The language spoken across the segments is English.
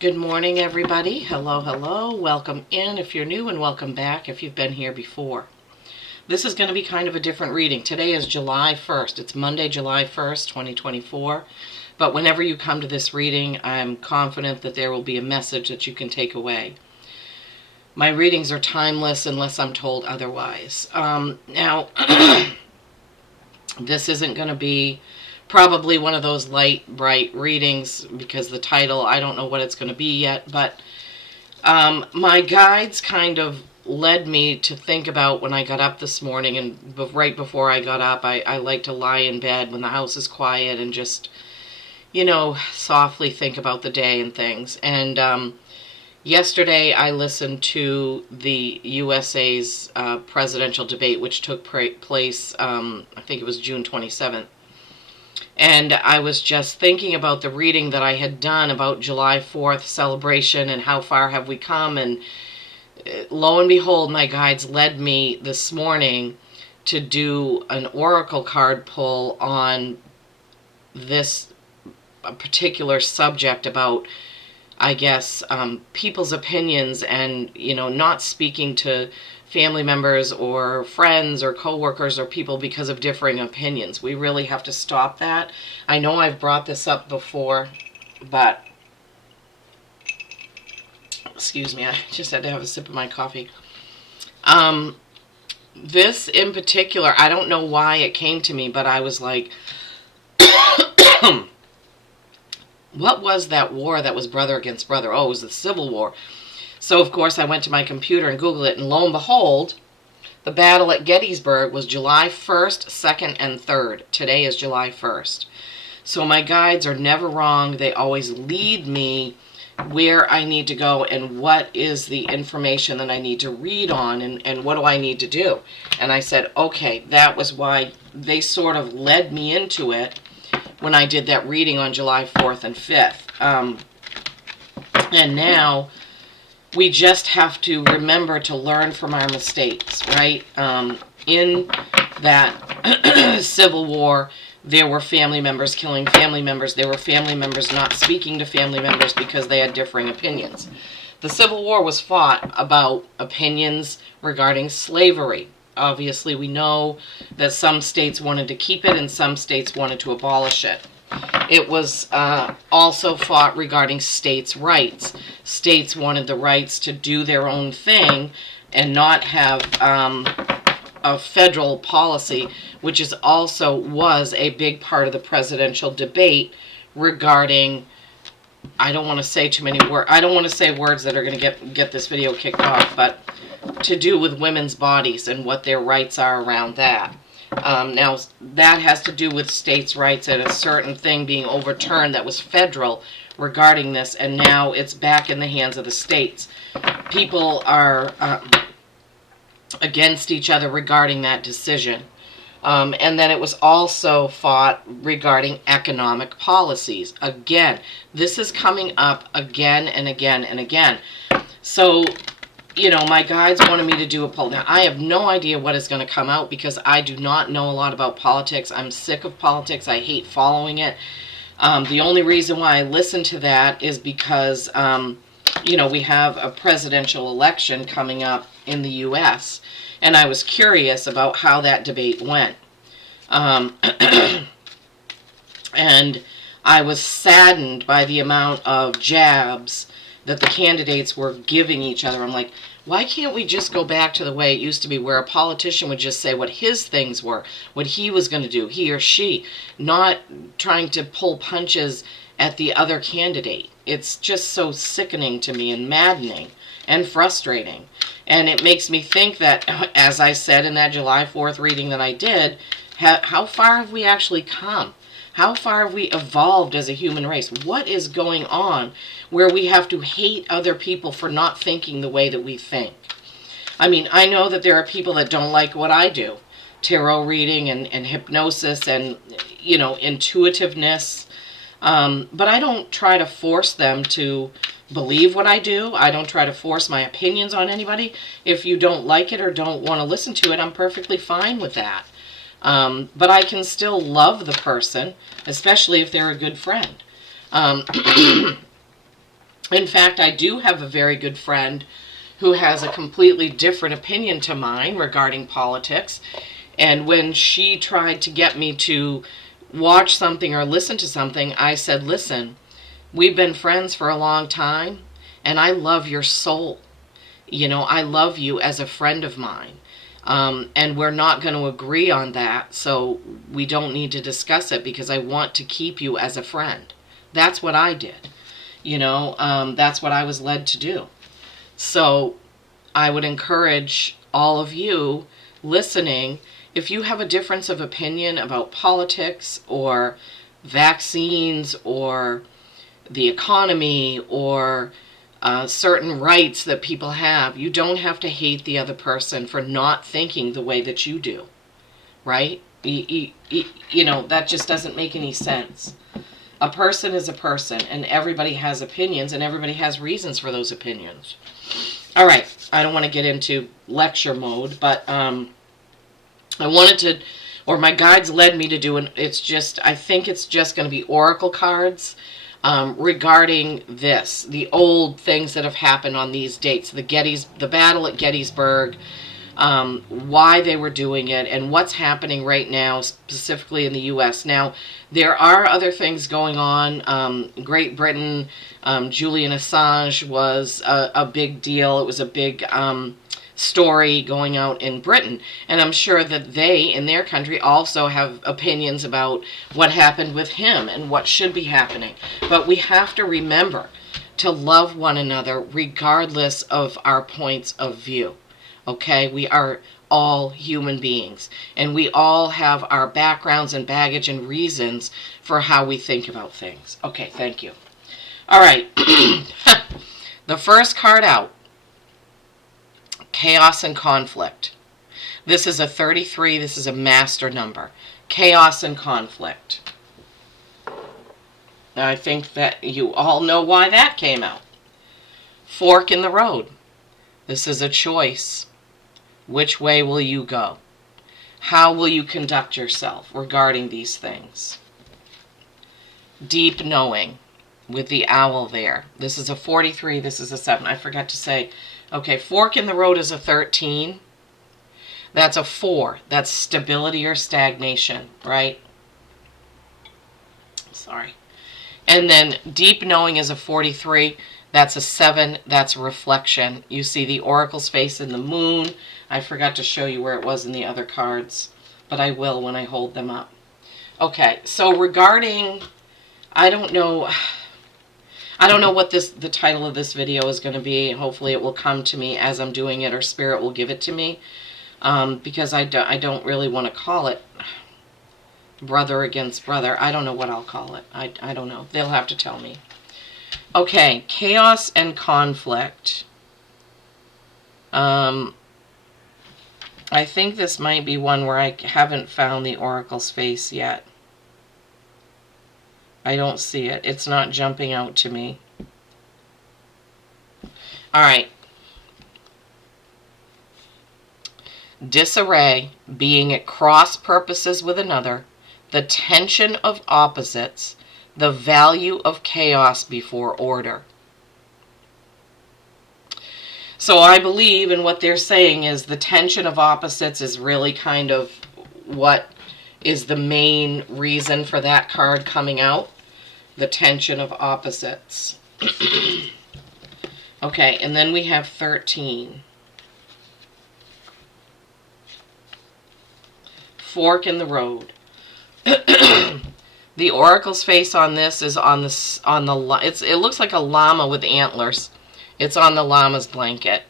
Good morning, everybody. Hello, hello. Welcome in if you're new, and welcome back if you've been here before. This is going to be kind of a different reading. Today is July 1st. It's Monday, July 1st, 2024. But whenever you come to this reading, I'm confident that there will be a message that you can take away. My readings are timeless unless I'm told otherwise. Now, this isn't going to be probably one of those light, bright readings because the title, I don't know what it's going to be yet, but my guides kind of led me to think about when I got up this morning, and right before I got up, I like to lie in bed when the house is quiet and just, softly think about the day and things. And yesterday I listened to the USA's presidential debate, which took place, I think it was June 27th. And I was just thinking about the reading that I had done about July 4th celebration and how far have we come. And lo and behold, my guides led me this morning to do an oracle card pull on this particular subject about, I guess, people's opinions and, not speaking to family members or friends or coworkers or people because of differing opinions. We really have to stop that. I know I've brought this up before, but excuse me, I just had to have a sip of my coffee. This in particular, I don't know why it came to me, but I was like, what was that war that was brother against brother? Oh, it was the Civil War. So, of course, I went to my computer and Googled it, and lo and behold, the battle at Gettysburg was July 1st, 2nd, and 3rd. Today is July 1st. So my guides are never wrong. They always lead me where I need to go and what is the information that I need to read on and what do I need to do. And I said, okay, that was why they sort of led me into it when I did that reading on July 4th and 5th. And now we just have to remember to learn from our mistakes, right? In that Civil War, there were family members killing family members. There were family members not speaking to family members because they had differing opinions. The Civil War was fought about opinions regarding slavery. Obviously, we know that some states wanted to keep it and some states wanted to abolish it. It was also fought regarding states' rights. States wanted the rights to do their own thing and not have a federal policy, which is also was a big part of the presidential debate regarding, I don't want to say too many words. I don't want to say words that are going to get this video kicked off, but to do with women's bodies and what their rights are around that. Now, that has to do with states' rights and a certain thing being overturned that was federal regarding this, and now it's back in the hands of the states. People are against each other regarding that decision. And then it was also fought regarding economic policies. Again, this is coming up again and again and again. So, my guides wanted me to do a poll. Now, I have no idea what is going to come out because I do not know a lot about politics. I'm sick of politics. I hate following it. The only reason why I listen to that is because, we have a presidential election coming up in the U.S., and I was curious about how that debate went. And I was saddened by the amount of jabs that the candidates were giving each other. I'm like, why can't we just go back to the way it used to be, where a politician would just say what his things were, what he was going to do, he or she, not trying to pull punches at the other candidate. It's just so sickening to me and maddening and frustrating. And it makes me think that, as I said in that July 4th reading that I did, how far have we actually come? How far have we evolved as a human race? What is going on where we have to hate other people for not thinking the way that we think? I mean, I know that there are people that don't like what I do. Tarot reading and hypnosis and, intuitiveness. But I don't try to force them to believe what I do. I don't try to force my opinions on anybody. If you don't like it or don't want to listen to it, I'm perfectly fine with that. But I can still love the person, especially if they're a good friend. In fact, I do have a very good friend who has a completely different opinion to mine regarding politics. And when she tried to get me to watch something or listen to something, I said, listen, we've been friends for a long time, and I love your soul. You know, I love you as a friend of mine. And we're not going to agree on that, so we don't need to discuss it because I want to keep you as a friend. That's what I did. That's what I was led to do. So I would encourage all of you listening, if you have a difference of opinion about politics or vaccines or the economy or certain rights that people have, you don't have to hate the other person for not thinking the way that you do, right? That just doesn't make any sense. A person is a person, and everybody has opinions, and everybody has reasons for those opinions. All right, I don't want to get into lecture mode, but I wanted to, or my guides led me to do, I think it's just going to be oracle cards regarding the old things that have happened on these dates, the battle at Gettysburg, why they were doing it, and what's happening right now, specifically in the U.S. Now, there are other things going on. Great Britain, Julian Assange was a big deal. It was a big story going out in Britain, and I'm sure that they, in their country, also have opinions about what happened with him and what should be happening. But we have to remember to love one another regardless of our points of view. Okay, we are all human beings, and we all have our backgrounds and baggage and reasons for how we think about things. Okay, thank you. All right, the first card out, Chaos and Conflict. This is a 33, this is a master number. Chaos and Conflict. I think that you all know why that came out. Fork in the road. This is a choice. Which way will you go? How will you conduct yourself regarding these things? Deep knowing with the owl there. This is a 43, this is a 7. I forgot to say. Okay, fork in the road is a 13. That's a 4. That's stability or stagnation, right? Sorry. And then deep knowing is a 43. That's a 7. That's reflection. You see the oracle's face in the moon. I forgot to show you where it was in the other cards, but I will when I hold them up. Okay, so regarding, I don't know what the title of this video is going to be. Hopefully it will come to me as I'm doing it, or Spirit will give it to me, because I don't really want to call it brother against brother. I don't know what I'll call it. I don't know. They'll have to tell me. Okay, chaos and conflict. I think this might be one where I haven't found the oracle's face yet. I don't see it. It's not jumping out to me. All right. Disarray, being at cross purposes with another, the tension of opposites, the value of chaos before order. So I believe in what they're saying is the tension of opposites is really kind of what is the main reason for that card coming out. The tension of opposites. Okay, and then we have 13. Fork in the road. The oracle's face on this is it looks like a llama with antlers. It's on the llama's blanket.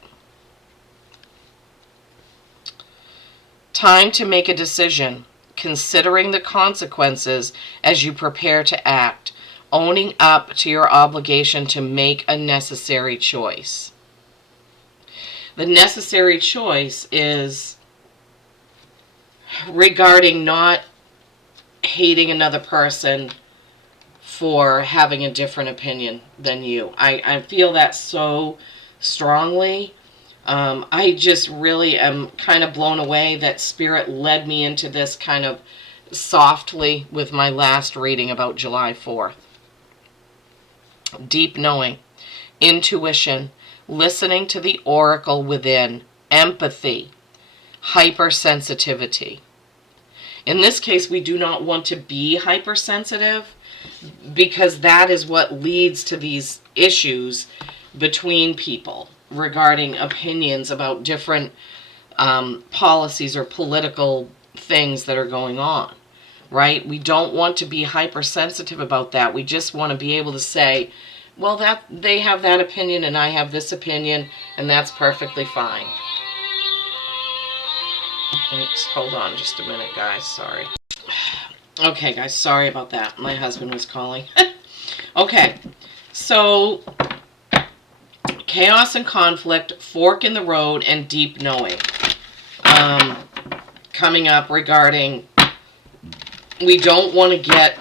Time to make a decision, considering the consequences as you prepare to act, owning up to your obligation to make a necessary choice. The necessary choice is regarding not hating another person for having a different opinion than you. I feel that so strongly. I just really am kind of blown away that Spirit led me into this kind of softly with my last reading about July 4th. Deep knowing. intuition, listening to the oracle within, empathy, hypersensitivity. In this case, we do not want to be hypersensitive because that is what leads to these issues between people regarding opinions about different policies or political things that are going on, right? We don't want to be hypersensitive about that. We just want to be able to say, well, that they have that opinion and I have this opinion, and that's perfectly fine. Oops, hold on just a minute, guys. Sorry. Okay, guys, sorry about that. My husband was calling. Okay, so chaos and conflict, fork in the road, and deep knowing. Coming up regarding, we don't want to get,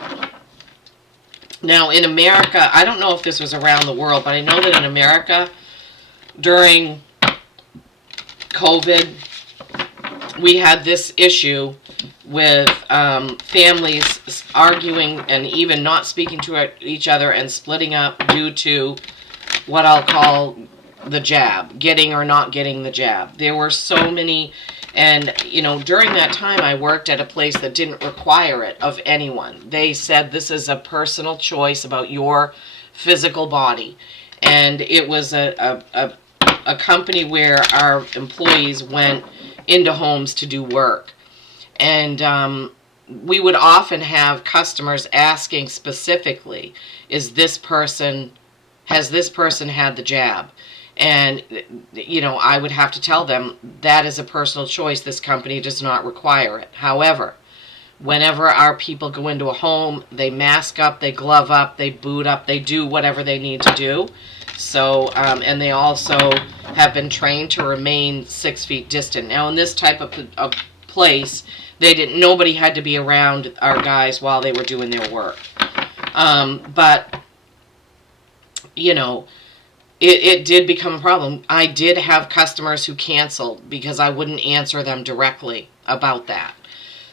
now in America, I don't know if this was around the world, but I know that in America, during COVID, we had this issue with families arguing and even not speaking to each other and splitting up due to what I'll call the jab, getting or not getting the jab. There were so many, and you know, during that time I worked at a place that didn't require it of anyone. They said this is a personal choice about your physical body, and it was a company where our employees went into homes to do work. And we would often have customers asking specifically, has this person had the jab? And, you know, I would have to tell them that is a personal choice. This company does not require it. However, whenever our people go into a home, they mask up, they glove up, they boot up, they do whatever they need to do. So, and they also have been trained to remain 6 feet distant. Now, in this type of place, nobody had to be around our guys while they were doing their work. But, you know, it did become a problem. I did have customers who canceled because I wouldn't answer them directly about that.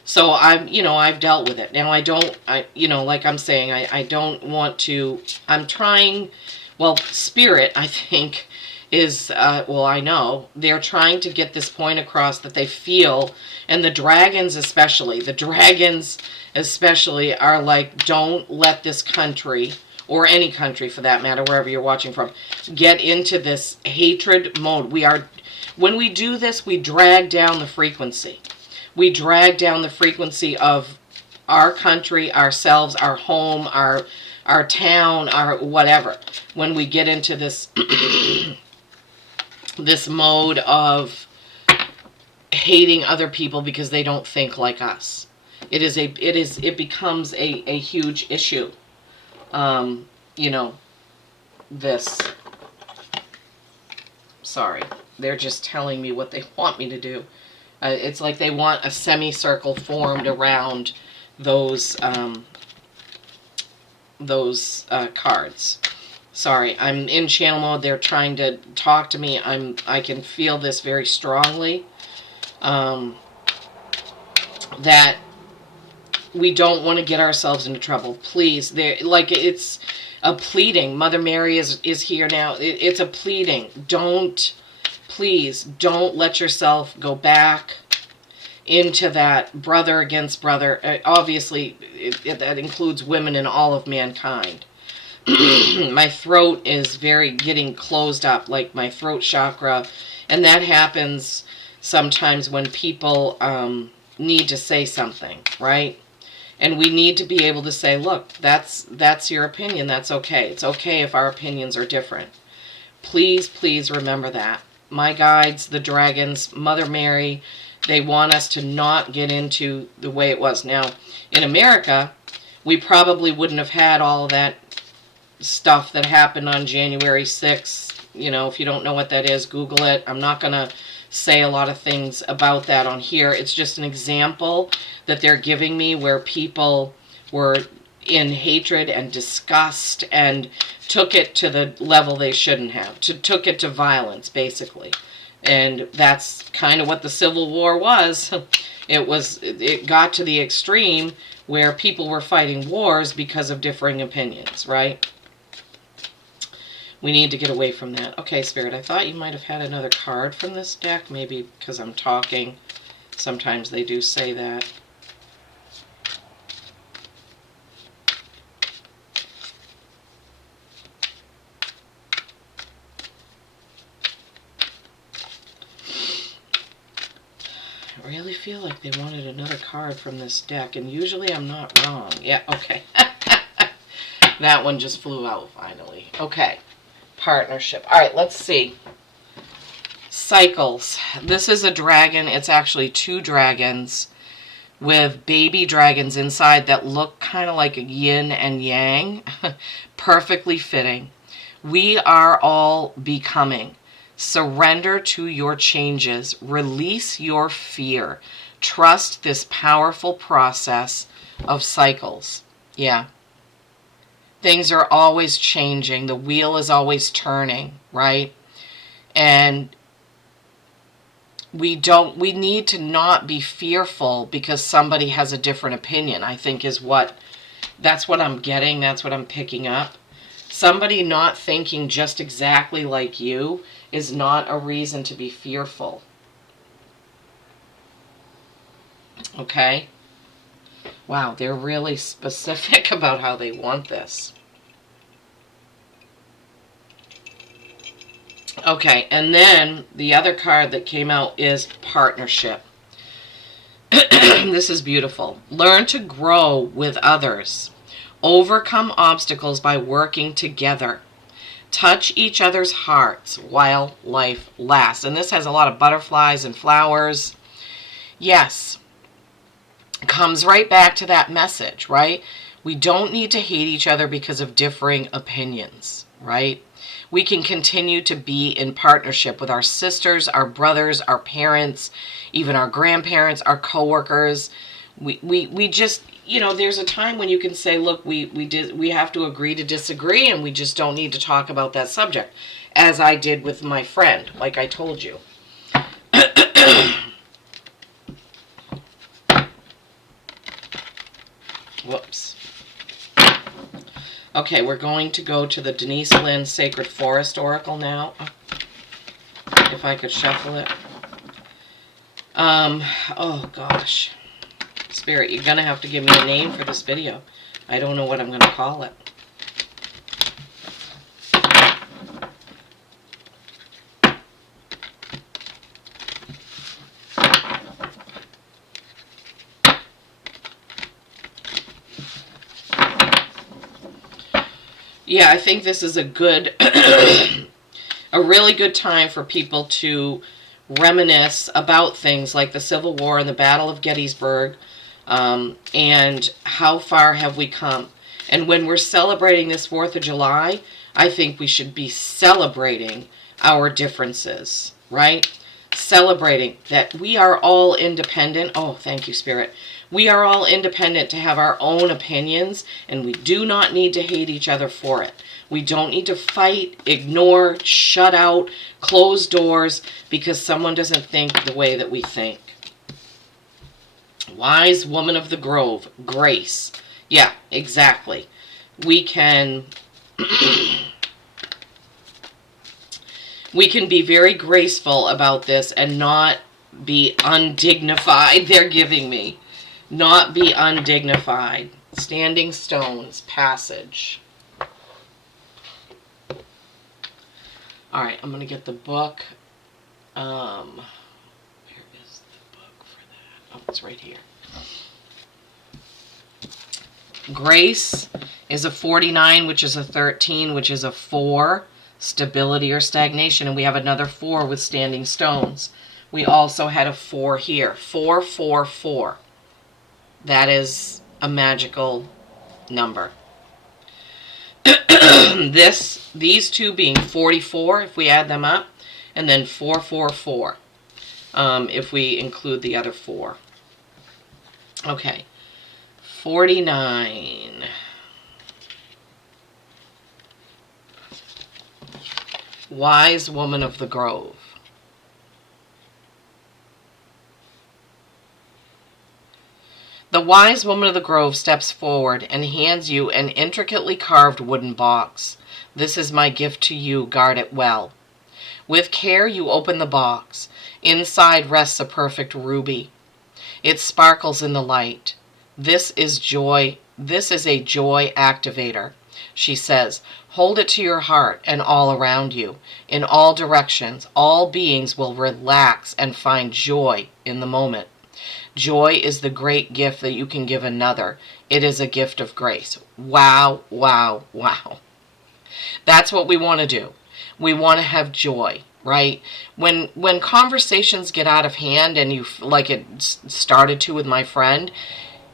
So I've dealt with it. Now like I'm saying, I don't want to, I'm trying, well, Spirit, I think, is, I know, they're trying to get this point across that they feel, and the dragons especially are like, don't let this country, or any country for that matter, wherever you're watching from, get into this hatred mode. When we do this, we drag down the frequency. We drag down the frequency of our country, ourselves, our home, our town, our whatever. When we get into this this mode of hating other people because they don't think like us, it becomes a huge issue. Sorry, they're just telling me what they want me to do. It's like they want a semicircle formed around those cards. Sorry, I'm in channel mode. They're trying to talk to me. I can feel this very strongly. That we don't want to get ourselves into trouble. Please, it's a pleading. Mother Mary is here now. It's a pleading. Please don't let yourself go back into that brother against brother. Obviously, that includes women and all of mankind. My throat is getting closed up, like my throat chakra, and that happens sometimes when people need to say something, right? And we need to be able to say, look, that's your opinion, that's okay. It's okay if our opinions are different. Please, please remember that. My guides, the dragons, Mother Mary, they want us to not get into the way it was. Now, in America, we probably wouldn't have had all of that stuff that happened on January 6th. You know, if you don't know what that is, Google it. I'm not going to say a lot of things about that on here. It's just an example that they're giving me where people were in hatred and disgust and took it to the level they shouldn't have. Took it to violence, basically. And that's kind of what the Civil War was. It got to the extreme where people were fighting wars because of differing opinions, right? We need to get away from that. Okay, Spirit, I thought you might have had another card from this deck, maybe because I'm talking. Sometimes they do say that. I really feel like they wanted another card from this deck, and usually I'm not wrong. Yeah, okay. That one just flew out finally. Okay, partnership. All right, let's see. Cycles. This is a dragon. It's actually 2 dragons with baby dragons inside that look kind of like a yin and yang. Perfectly fitting. We are all becoming. Surrender to your changes. Release your fear. Trust this powerful process of cycles. Yeah. Things are always changing. The wheel is always turning, right? And we need to not be fearful because somebody has a different opinion, I think that's what I'm getting. That's what I'm picking up. Somebody not thinking just exactly like you is not a reason to be fearful. Okay? Wow, they're really specific about how they want this. Okay, and then the other card that came out is partnership. This is beautiful. Learn to grow with others. Overcome obstacles by working together. Touch each other's hearts while life lasts. And this has a lot of butterflies and flowers. Yes. Comes right back to that message, right? We don't need to hate each other because of differing opinions, right? We can continue to be in partnership with our sisters, our brothers, our parents, even our grandparents, our coworkers. We just, there's a time when you can say, look, we have to agree to disagree, and we just don't need to talk about that subject, as I did with my friend, like I told you. Whoops. Okay, we're going to go to the Denise Linn Sacred Forest Oracle now. If I could shuffle it. Oh gosh. Spirit, you're going to have to give me a name for this video. I don't know what I'm going to call it. Yeah, I think this is a really good time for people to reminisce about things like the Civil War and the Battle of Gettysburg, and how far have we come. And when we're celebrating this 4th of July, I think we should be celebrating our differences, right? Celebrating that we are all independent. Oh, thank you, Spirit. We are all independent to have our own opinions, and we do not need to hate each other for it. We don't need to fight, ignore, shut out, close doors because someone doesn't think the way that we think. Wise woman of the grove, grace. Yeah, exactly. We can we can be very graceful about this and not be undignified. They're giving me. Not be undignified. Standing stones, passage. All right, I'm going to get the book. Where is the book for that? Oh, it's right here. Grace is a 49, which is a 13, which is a 4, stability or stagnation. And we have another 4 with standing stones. We also had a 4 here. 4, 4, 4. That is a magical number. These two being 44 if we add them up, and then 444 if we include the other 4. Okay, 49. Wise woman of the grove. The wise woman of the grove steps forward and hands you an intricately carved wooden box. This is my gift to you. Guard it well. With care you open the box. Inside rests a perfect ruby. It sparkles in the light. This is joy. This is a joy activator, she says. Hold it to your heart and all around you. In all directions, all beings will relax and find joy in the moment. Joy is the great gift that you can give another. It is a gift of grace. Wow, wow, wow. That's what we want to do. We want to have joy, right? When conversations get out of hand, and you, like it started to with my friend,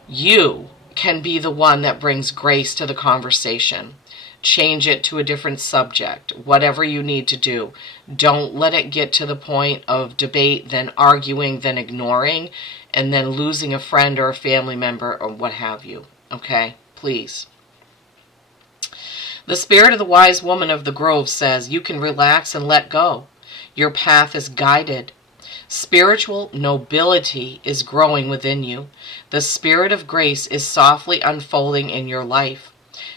you can be the one that brings grace to the conversation. Change it to a different subject, whatever you need to do. Don't let it get to the point of debate, then arguing, then ignoring, and then losing a friend or a family member or what have you. Okay? Please. The spirit of the wise woman of the grove says you can relax and let go. Your path is guided. Spiritual nobility is growing within you. The spirit of grace is softly unfolding in your life.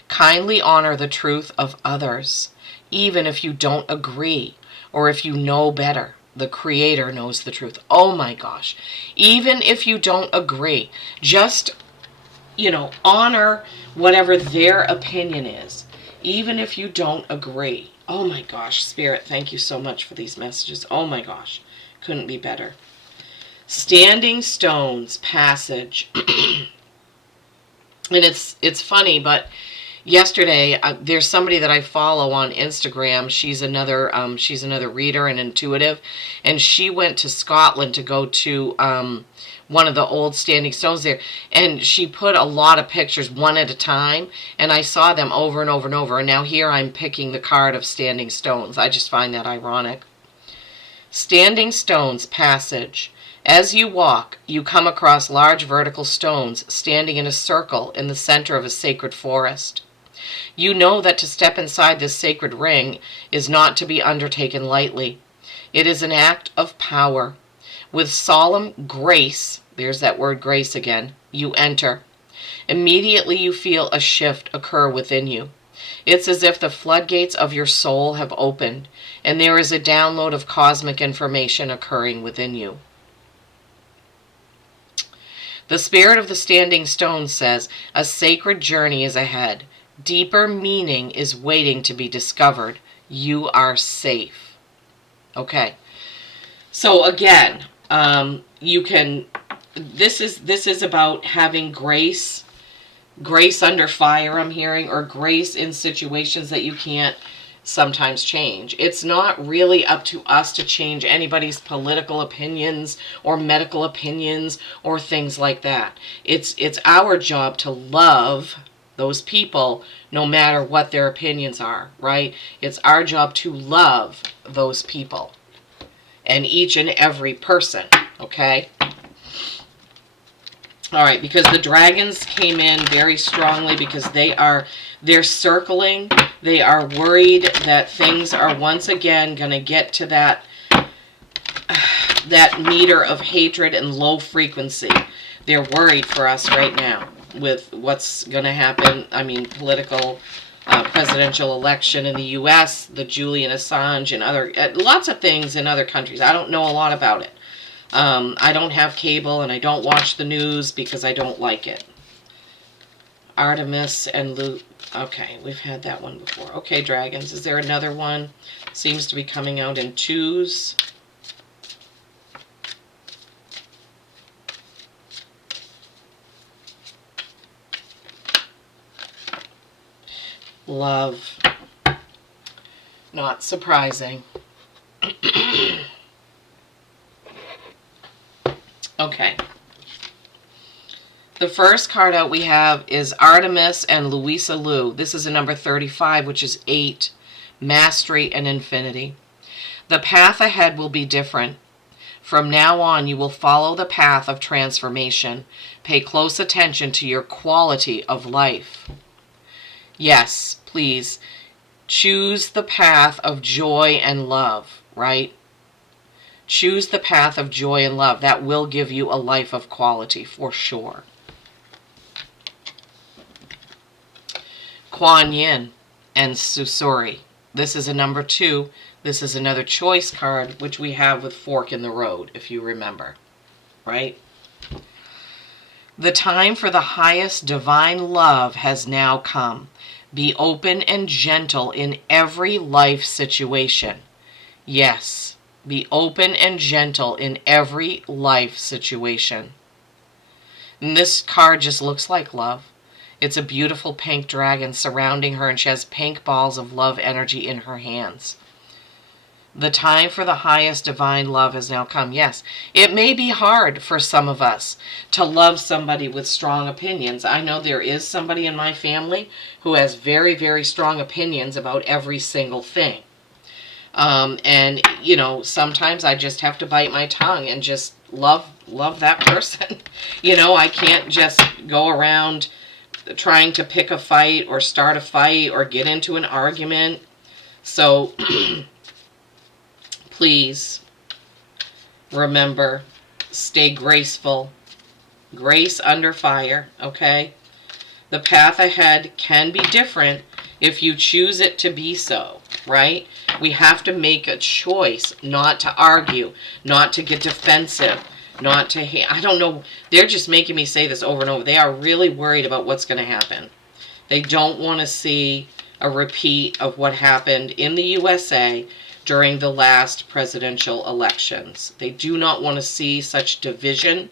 Kindly honor the truth of others, even if you don't agree or if you know better. The Creator knows the truth. Oh my gosh. Even if you don't agree, just, honor whatever their opinion is. Even if you don't agree. Oh my gosh, Spirit, thank you so much for these messages. Oh my gosh. Couldn't be better. Standing Stones passage. And it's funny, but yesterday there's somebody that I follow on Instagram. She's another reader and intuitive, and she went to Scotland to go to one of the old standing stones there, and she put a lot of pictures one at a time, and I saw them over and over and over, and now here I'm picking the card of standing stones. I just find that ironic. Standing Stones passage. As you walk, you come across large vertical stones standing in a circle in the center of a sacred forest. You know that to step inside this sacred ring is not to be undertaken lightly. It is an act of power. With solemn grace, there's that word grace again, you enter. Immediately you feel a shift occur within you. It's as if the floodgates of your soul have opened, and there is a download of cosmic information occurring within you. The spirit of the standing stone says, a sacred journey is ahead. Deeper meaning is waiting to be discovered. You are safe. Okay. So again, this is about having grace under fire, I'm hearing, or grace in situations that you can't sometimes change. It's not really up to us to change anybody's political opinions or medical opinions or things like that. It's our job to love those people no matter what their opinions are, right? It's our job to love those people and each and every person, okay? All right, because the dragons came in very strongly because they're circling. They are worried that things are once again going to get to that meter of hatred and low frequency. They're worried for us right now with what's going to happen. I mean, political, presidential election in the U.S., the Julian Assange, and other lots of things in other countries. I don't know a lot about it. I don't have cable and I don't watch the news because I don't like it. Artemis and Luke. Okay, we've had that one before. Okay, dragons. Is there another one? Seems to be coming out in twos. Love. Not surprising. Okay. The first card out we have is Artemis and Louisa Liu. This is a number 35, which is 8, mastery and infinity. The path ahead will be different. From now on, you will follow the path of transformation. Pay close attention to your quality of life. Yes, please. Choose the path of joy and love, right? Choose the path of joy and love. That will give you a life of quality for sure. Kuan Yin and Susuri. This is a number 2. This is another choice card, which we have with Fork in the Road, if you remember. Right? The time for the highest divine love has now come. Be open and gentle in every life situation. Yes, be open and gentle in every life situation. And this card just looks like love. It's a beautiful pink dragon surrounding her, and she has pink balls of love energy in her hands. The time for the highest divine love has now come. Yes, it may be hard for some of us to love somebody with strong opinions. I know there is somebody in my family who has very, very strong opinions about every single thing. And, you know, sometimes I just have to bite my tongue and just love that person. You know, I can't just go around trying to pick a fight or start a fight or get into an argument. So please remember, stay graceful. Grace under fire, okay? The path ahead can be different if you choose it to be so, right? We have to make a choice not to argue, not to get defensive, not to hate. I don't know. They're just making me say this over and over. They are really worried about what's going to happen. They don't want to see a repeat of what happened in the USA during the last presidential elections. They do not want to see such division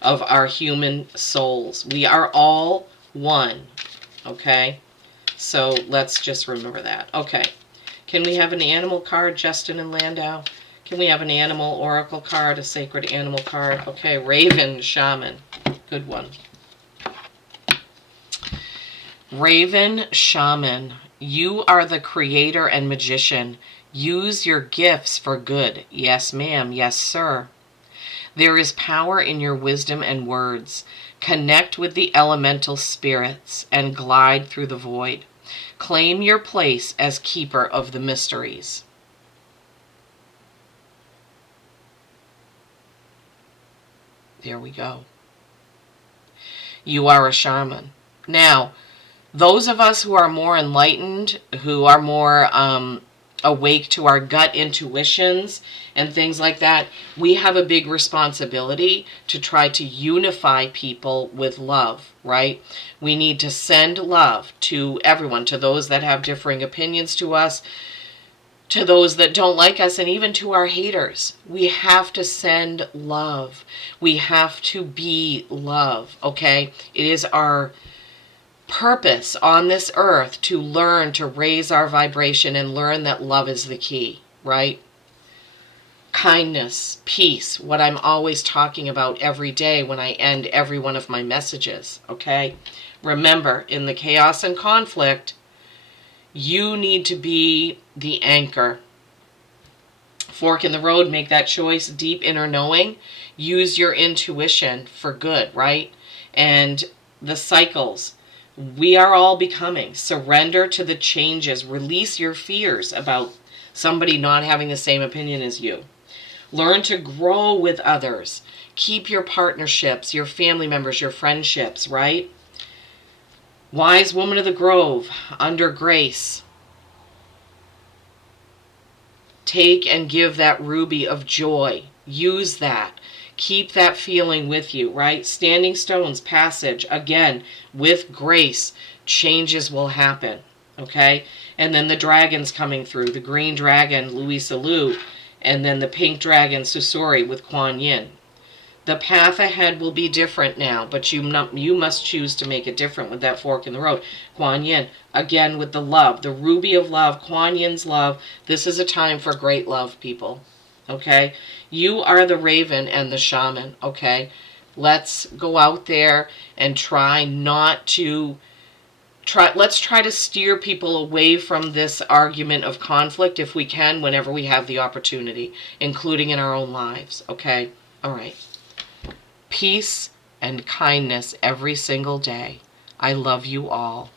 of our human souls. We are all one, okay? So let's just remember that. Okay. Can we have an animal card, Justin and Landau? Can we have an animal oracle card, a sacred animal card? Okay, Raven Shaman. Good one. Raven Shaman, you are the creator and magician. Use your gifts for good. Yes, ma'am. Yes, sir. There is power in your wisdom and words. Connect with the elemental spirits and glide through the void. Claim your place as keeper of the mysteries. There we go. You are a shaman. Now, those of us who are more enlightened, who are more awake to our gut intuitions and things like that, we have a big responsibility to try to unify people with love, right? We need to send love to everyone, to those that have differing opinions to us, to those that don't like us, and even to our haters. We have to send love. We have to be love, okay? It is our purpose on this earth to learn to raise our vibration and learn that love is the key, right? Kindness, peace, what I'm always talking about every day when I end every one of my messages, okay? Remember, in the chaos and conflict, you need to be the anchor. Fork in the road, make that choice, deep inner knowing. Use your intuition for good, right? And the cycles. We are all becoming. Surrender to the changes. Release your fears about somebody not having the same opinion as you. Learn to grow with others. Keep your partnerships, your family members, your friendships, right? Wise woman of the grove, under grace. Take and give that ruby of joy. Use that. Keep that feeling with you, right? Standing stones, passage, again, with grace, changes will happen, okay? And then the dragons coming through, the green dragon, Louisa Liu, and then the pink dragon, Susuri, with Kuan Yin. The path ahead will be different now, but you must choose to make it different with that fork in the road. Kuan Yin, again with the love, the ruby of love, Kuan Yin's love. This is a time for great love, people. Okay? You are the raven and the shaman, okay? Let's go out there and try not to... Let's try to steer people away from this argument of conflict if we can, whenever we have the opportunity, including in our own lives, okay? All right. Peace and kindness every single day. I love you all.